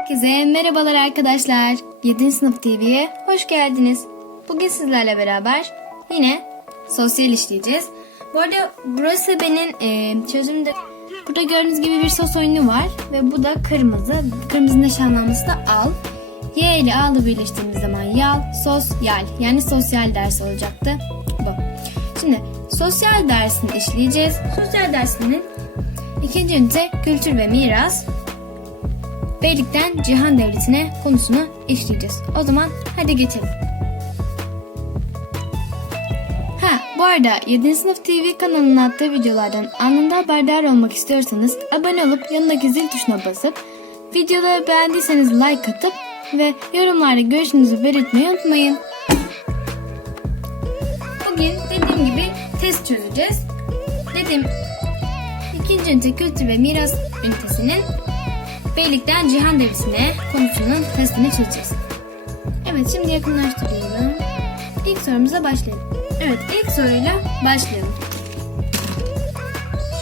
Herkese merhabalar arkadaşlar. 7. sınıf TV'ye hoş geldiniz. Bugün sizlerle beraber yine sosyal işleyeceğiz. Bu arada burası benim e, çözümde... Burada gördüğünüz gibi bir sos oyunu var ve bu da kırmızı. Kırmızının nişanlanması da al. Y ile A'lı birleştirdiğimiz zaman yal, sos, yal. Yani sosyal ders olacaktı. Bu. Şimdi sosyal dersini işleyeceğiz. Sosyal dersinin ikinci ünite kültür ve miras. Beylikten Cihan Devleti'ne konusunu işleyeceğiz. O zaman hadi geçelim. Ha bu arada 7. sınıf TV kanalının attığı videolardan anında haberdar olmak istiyorsanız abone olup yanındaki zil tuşuna basıp videoları beğendiyseniz like atıp ve yorumlarda görüşünüzü belirtmeyi unutmayın. Bugün dediğim gibi test çözeceğiz. Dedim ikinci ünite kültür ve miras ünitesinin Beylikten Cihan Devleti'ne konusunun testini çözeceğiz. Evet şimdi yakınlaştırıyorum. İlk sorumuza başlayalım. Evet ilk soruyla başlayalım.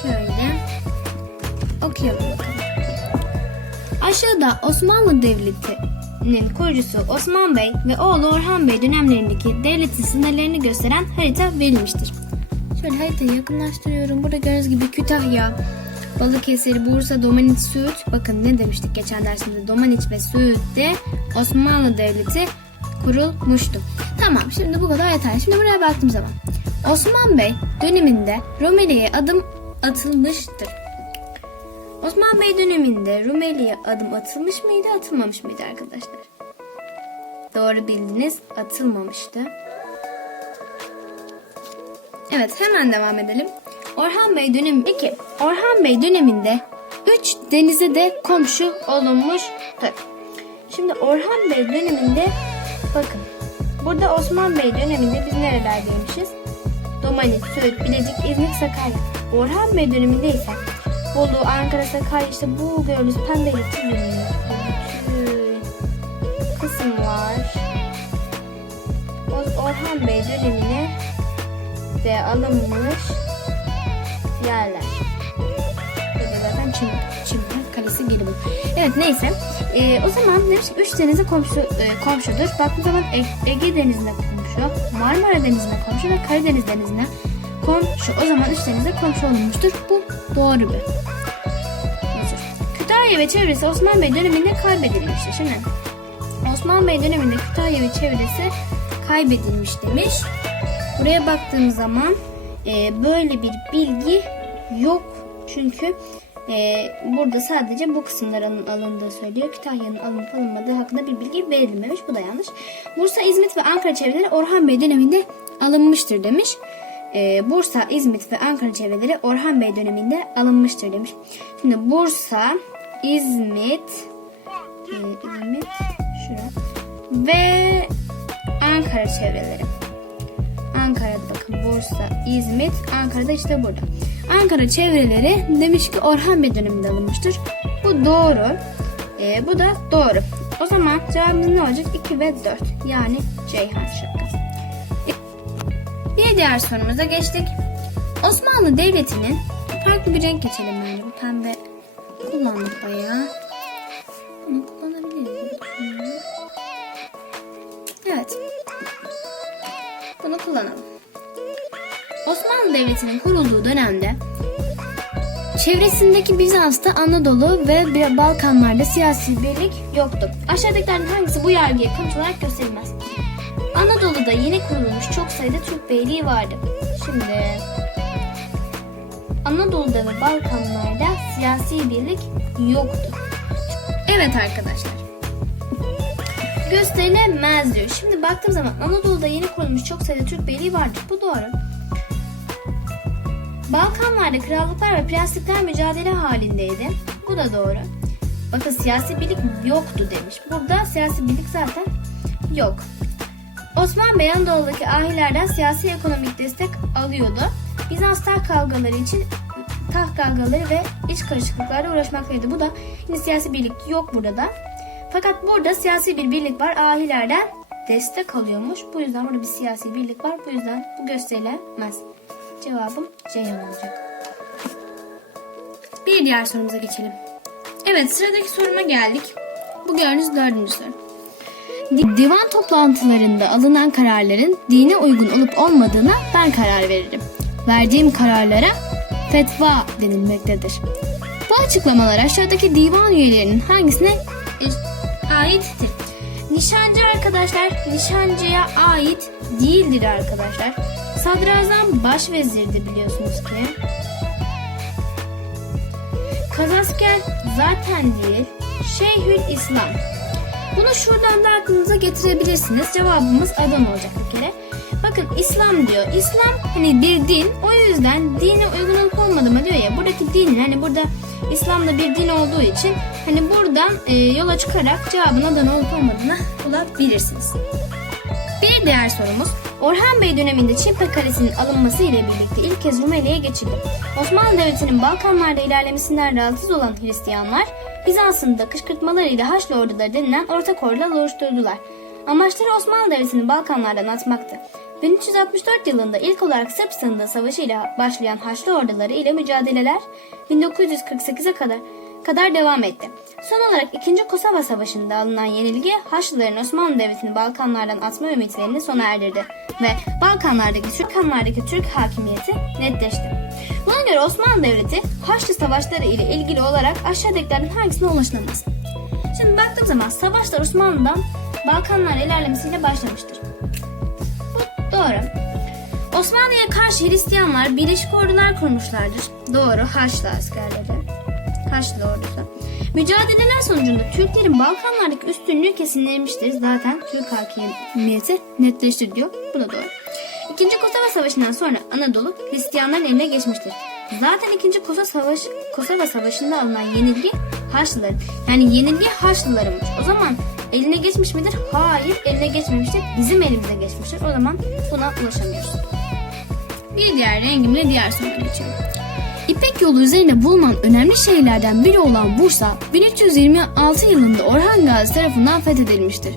Şöyle okuyalım bakalım. Aşağıda Osmanlı Devleti'nin kurucusu Osman Bey ve oğlu Orhan Bey dönemlerindeki devletin sınırlarını gösteren harita verilmiştir. Şöyle haritayı yakınlaştırıyorum. Burada gördüğünüz gibi Kütahya, Balıkesir, Bursa, Domaniç, Söğüt. Bakın ne demiştik geçen dersimizde. Domaniç ve Söğüt'te Osmanlı Devleti kurulmuştu. Tamam şimdi bu kadar yeter. Şimdi buraya baktığım zaman. Osman Bey döneminde Rumeli'ye adım atılmıştır. Osman Bey döneminde Rumeli'ye adım atılmış mıydı, atılmamış mıydı arkadaşlar? Doğru bildiniz, atılmamıştı. Evet hemen devam edelim. Orhan Bey dönemi 2. Orhan Bey döneminde 3 denize de komşu olunmuştur. Şimdi Orhan Bey döneminde bakın burada Osman Bey döneminde biz nerelerdeymişiz? Domaniç, Söğüt, Bilecik, İzmir, Sakarya. Orhan Bey döneminde ise Bolu, Ankara, Sakarya işte bu gördüğünüz çizilmiş bütün kısımlar O- Orhan Bey dönemine de alınmış yerler. Burada Çin, Çin kalesi geri. Evet neyse. Ee, o zaman ki üç denize komşu, e, komşudur. Baktığım zaman E- Ege Denizi'ne komşu, Marmara Denizi'ne komşu ve Karadeniz Denizi'ne komşu. O zaman üç denize komşu olmuştur. Bu doğru bir. Kütahya ve çevresi Osman Bey döneminde kaybedilmiştir. Şimdi Osman Bey döneminde Kütahya ve çevresi kaybedilmiş demiş. Buraya baktığım zaman e, böyle bir bilgi yok. Çünkü e, burada sadece bu kısımların alındığı söylüyor. Kütahya'nın alınıp alınmadığı hakkında bir bilgi verilmemiş. Bu da yanlış. Bursa, İzmit ve Ankara çevreleri Orhan Bey döneminde alınmıştır demiş. E, Bursa, İzmit ve Ankara çevreleri Orhan Bey döneminde alınmıştır demiş. Şimdi Bursa, İzmit, e, İzmit, şuraya ve Ankara çevreleri. Ankara'da bakın Bursa, İzmit, Ankara'da işte burada. Ankara çevreleri demiş ki Orhan Bey döneminde alınmıştır. Bu doğru. Ee, bu da doğru. O zaman cevabımız ne olacak? 2 ve 4. Yani Ceyhan şıkkı. Bir diğer sorumuza geçtik. Osmanlı Devleti'nin farklı bir renk geçelim bence. Bu pembe kullandık bayağı. Bunu kullanabiliriz. Kullanalım. Osmanlı Devleti'nin kurulduğu dönemde çevresindeki Bizans'ta Anadolu ve Balkanlarda siyasi birlik yoktu. Aşağıdakilerden hangisi bu yargıya kanıt olarak gösterilmez? Anadolu'da yeni kurulmuş çok sayıda Türk beyliği vardı. Şimdi Anadolu'da ve Balkanlarda siyasi birlik yoktu. Evet arkadaşlar gösterilemez diyor. Şimdi baktığım zaman Anadolu'da yeni kurulmuş çok sayıda Türk beyliği vardır. Bu doğru. Balkanlarda krallıklar ve prenslikler mücadele halindeydi. Bu da doğru. Bakın siyasi birlik yoktu demiş. Burada siyasi birlik zaten yok. Osman Bey Anadolu'daki ahilerden siyasi ekonomik destek alıyordu. Bizans taht kavgaları için taht kavgaları ve iç karışıklıklarla uğraşmaktaydı. Bu da yine siyasi birlik yok burada da. Fakat burada siyasi bir birlik var. Ahilerden destek alıyormuş. Bu yüzden burada bir siyasi birlik var. Bu yüzden bu gösterilemez. Cevabım Ceyhan olacak. Bir diğer sorumuza geçelim. Evet sıradaki soruma geldik. Bu gördüğünüz dördüncü soru. Di- Divan toplantılarında alınan kararların dine uygun olup olmadığına ben karar veririm. Verdiğim kararlara fetva denilmektedir. Bu açıklamalar aşağıdaki divan üyelerinin hangisine aittir? Nişancı arkadaşlar nişancıya ait değildir arkadaşlar. Sadrazam başvezirdi biliyorsunuz ki. Kazasker zaten değil. Şeyhül İslam. Bunu şuradan da aklınıza getirebilirsiniz. Cevabımız Adana olacak bir kere. Bakın İslam diyor. İslam hani bir din. O yüzden dine uygun olup olmadı mı diyor ya. Buradaki din hani burada İslam'da bir din olduğu için hani buradan e, yola çıkarak cevabın Adana olup olmadığını bulabilirsiniz. Bir diğer sorumuz Orhan Bey döneminde Çimpe Kalesi'nin alınması ile birlikte ilk kez Rumeli'ye geçildi. Osmanlı Devleti'nin Balkanlarda ilerlemesinden rahatsız olan Hristiyanlar Bizans'ın da kışkırtmalarıyla Haçlı orduları denilen ortak ordular oluşturdular. Amaçları Osmanlı Devleti'ni Balkanlardan atmaktı. 1364 yılında ilk olarak Sırp Savaşı ile başlayan Haçlı orduları ile mücadeleler 1948'e kadar kadar devam etti. Son olarak 2. Kosova Savaşı'nda alınan yenilgi Haçlıların Osmanlı Devleti'ni Balkanlardan atma ümitlerini sona erdirdi ve Balkanlardaki Türk Türk hakimiyeti netleşti. Buna göre Osmanlı Devleti Haçlı savaşları ile ilgili olarak aşağıdakilerden hangisine ulaşılamaz? Şimdi baktığım zaman savaşlar Osmanlı'dan Balkanlara ilerlemesiyle başlamıştır. Bu doğru. Osmanlı'ya karşı Hristiyanlar birleşik ordular kurmuşlardır. Doğru. Haçlı askerleri. Haçlı ordusu. Mücadeleler sonucunda Türklerin Balkanlardaki üstünlüğü kesinleşmiştir. Zaten Türk hakimiyeti netleştir diyor. Bu da doğru. İkinci Kosova Savaşı'ndan sonra Anadolu Hristiyanların eline geçmiştir. Zaten ikinci Kosova, Savaş, Kosova Savaşı'nda alınan yenilgi Haçlıların. Yani yenilgi Haçlılarınmış. O zaman eline geçmiş midir? Hayır eline geçmemiştir. Bizim elimize geçmiştir. O zaman buna ulaşamıyoruz. Bir diğer rengimle diğer soruna geçiyorum. İpek yolu üzerinde bulunan önemli şehirlerden biri olan Bursa, 1326 yılında Orhan Gazi tarafından fethedilmiştir.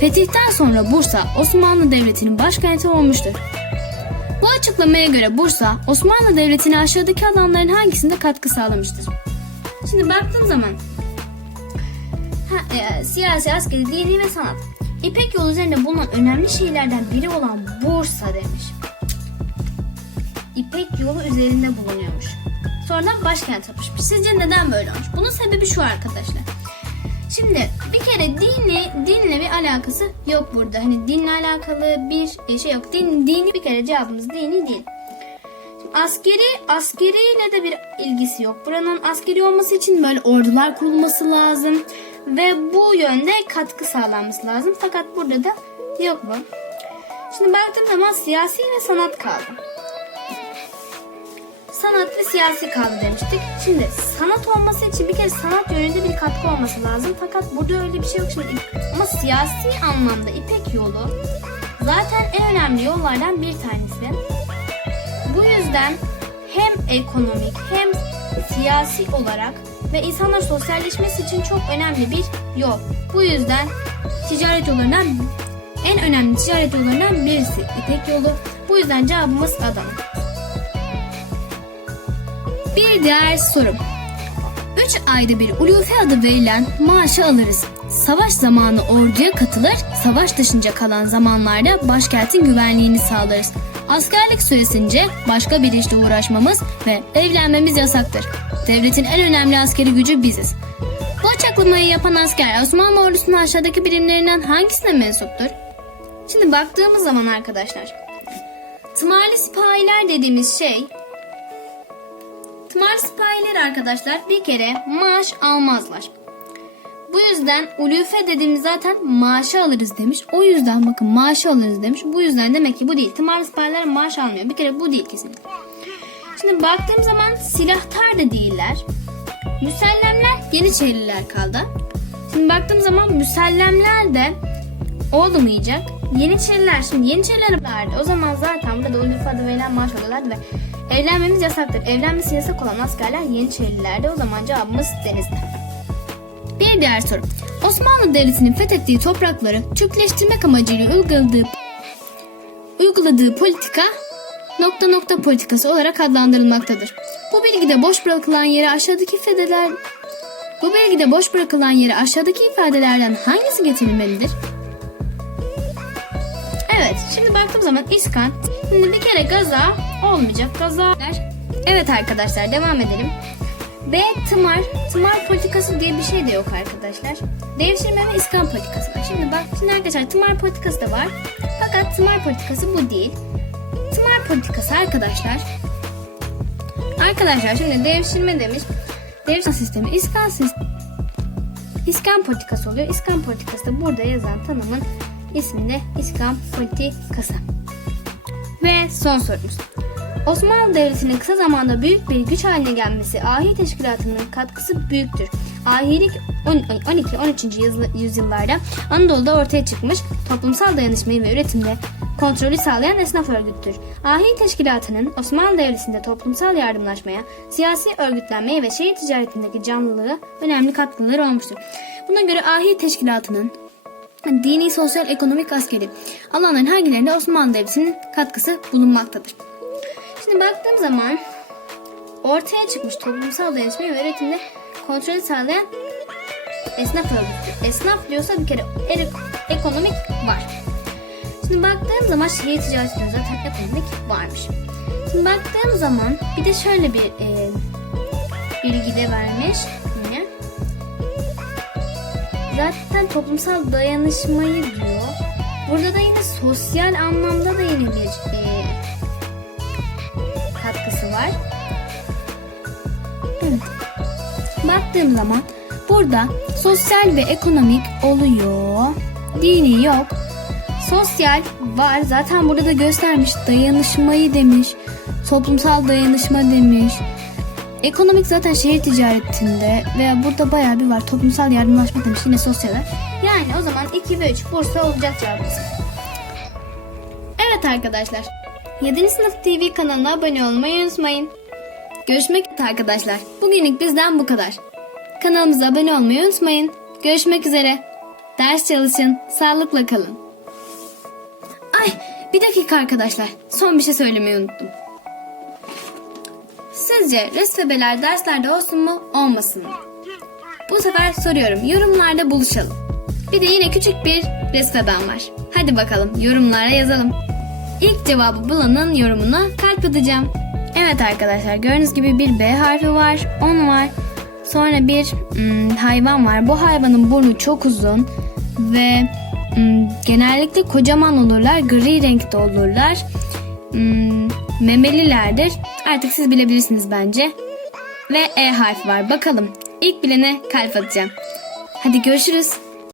Fetihten sonra Bursa, Osmanlı Devleti'nin başkenti olmuştur. Bu açıklamaya göre Bursa, Osmanlı Devleti'ne aşağıdaki alanların hangisinde katkı sağlamıştır? Şimdi baktığım zaman ha, e, siyasi, askeri, dini ve sanat. İpek yolu üzerinde bulunan önemli şehirlerden biri olan Bursa demiş. İpek yolu üzerinde bulunuyormuş. Sonradan başkent yapışmış. Sizce neden böyle olmuş? Bunun sebebi şu arkadaşlar. Şimdi bir kere dini dinle bir alakası yok burada. Hani dinle alakalı bir şey yok. Din dini bir kere cevabımız dini değil. Askeri askeriyle de bir ilgisi yok. Buranın askeri olması için böyle ordular kurulması lazım ve bu yönde katkı sağlanması lazım. Fakat burada da yok bu. Şimdi baktığım zaman siyasi ve sanat kaldı sanat ve siyasi kaldı demiştik. Şimdi sanat olması için bir kere sanat yönünde bir katkı olması lazım. Fakat burada öyle bir şey yok şimdi. Ama siyasi anlamda İpek yolu zaten en önemli yollardan bir tanesi. Bu yüzden hem ekonomik hem siyasi olarak ve insanlar sosyalleşmesi için çok önemli bir yol. Bu yüzden ticaret yollarından en önemli ticaret yollarından birisi İpek yolu. Bu yüzden cevabımız Adana. Bir diğer sorum. 3 ayda bir ulufe adı verilen maaşı alırız. Savaş zamanı orduya katılır, savaş dışınca kalan zamanlarda başkentin güvenliğini sağlarız. Askerlik süresince başka bir işle uğraşmamız ve evlenmemiz yasaktır. Devletin en önemli askeri gücü biziz. Bu açıklamayı yapan asker Osmanlı ordusunun aşağıdaki birimlerinden hangisine mensuptur? Şimdi baktığımız zaman arkadaşlar, tımarlı sipahiler dediğimiz şey Tımar sipahiler arkadaşlar bir kere maaş almazlar. Bu yüzden ulufe dediğimiz zaten maaşı alırız demiş. O yüzden bakın maaşı alırız demiş. Bu yüzden demek ki bu değil. Tımar sipahiler maaş almıyor. Bir kere bu değil kesinlikle. Şimdi baktığım zaman silahtar da değiller. Müsellemler Yeniçeriler kaldı. Şimdi baktığım zaman müsellemler de olmayacak. Yeniçeriler şimdi Yeniçeriler vardı. O zaman zaten burada ulufe adı verilen maaş alıyorlardı ve Evlenmemiz yasaktır. Evlenmesi yasak olan askerler Yeniçerililerde. O zaman cevabımız denizde. Bir diğer soru. Osmanlı Devleti'nin fethettiği toprakları Türkleştirmek amacıyla uyguladığı, uyguladığı politika nokta nokta politikası olarak adlandırılmaktadır. Bu bilgide boş bırakılan yere aşağıdaki fedeler Bu belgede boş bırakılan yere aşağıdaki ifadelerden hangisi getirilmelidir? Evet, şimdi baktığım zaman iskan. Şimdi bir kere gaza olmayacak. Gazalar. Evet arkadaşlar devam edelim. B tımar. Tımar politikası diye bir şey de yok arkadaşlar. Devşirme ve iskan politikası var. Şimdi bak şimdi arkadaşlar tımar politikası da var. Fakat tımar politikası bu değil. Tımar politikası arkadaşlar. Arkadaşlar şimdi devşirme demiş. Devşirme sistemi iskan sistemi. İskan politikası oluyor. İskan politikası da burada yazan tanımın ismi de İskan politikası. Ve son sorumuz. Osmanlı Devleti'nin kısa zamanda büyük bir güç haline gelmesi ahi teşkilatının katkısı büyüktür. Ahilik 12-13. yüzyıllarda Anadolu'da ortaya çıkmış toplumsal dayanışmayı ve üretimde kontrolü sağlayan esnaf örgüttür. Ahi teşkilatının Osmanlı Devleti'nde toplumsal yardımlaşmaya, siyasi örgütlenmeye ve şehir ticaretindeki canlılığı önemli katkıları olmuştur. Buna göre ahi teşkilatının dini, sosyal, ekonomik, askeri alanların hangilerinde Osmanlı Devleti'nin katkısı bulunmaktadır? Şimdi baktığım zaman ortaya çıkmış toplumsal dayanışmayı ve üretimde kontrolü sağlayan esnaf örgütü. Esnaf diyorsa bir kere er- ekonomik var. Şimdi baktığım zaman şehir ticaretinde zaten ekonomik varmış. Şimdi baktığım zaman bir de şöyle bir e, bilgi de vermiş. Zaten toplumsal dayanışmayı diyor. Burada da yine sosyal anlamda da yine bir e, katkısı var. Baktığım zaman burada sosyal ve ekonomik oluyor. Dini yok. Sosyal var. Zaten burada da göstermiş. Dayanışmayı demiş. Toplumsal dayanışma demiş. Ekonomik zaten şehir ticaretinde veya burada bayağı bir var. Toplumsal yardımlaşma demiş. Yine sosyal. Yani o zaman 2 ve 3 Bursa olacak cevabımız. Evet arkadaşlar. 7. sınıf TV kanalına abone olmayı unutmayın. Görüşmek üzere arkadaşlar. Bugünlük bizden bu kadar. Kanalımıza abone olmayı unutmayın. Görüşmek üzere. Ders çalışın. Sağlıkla kalın. Ay bir dakika arkadaşlar. Son bir şey söylemeyi unuttum. Sizce resvebeler derslerde olsun mu olmasın mı? Bu sefer soruyorum. Yorumlarda buluşalım. Bir de yine küçük bir resvebem var. Hadi bakalım yorumlara yazalım. İlk cevabı bulanın yorumuna kalp atacağım. Evet arkadaşlar gördüğünüz gibi bir B harfi var, 10 var. Sonra bir hmm, hayvan var. Bu hayvanın burnu çok uzun ve hmm, genellikle kocaman olurlar, gri renkte olurlar. Hmm, memelilerdir. Artık siz bilebilirsiniz bence. Ve E harfi var. Bakalım ilk bilene kalp atacağım. Hadi görüşürüz.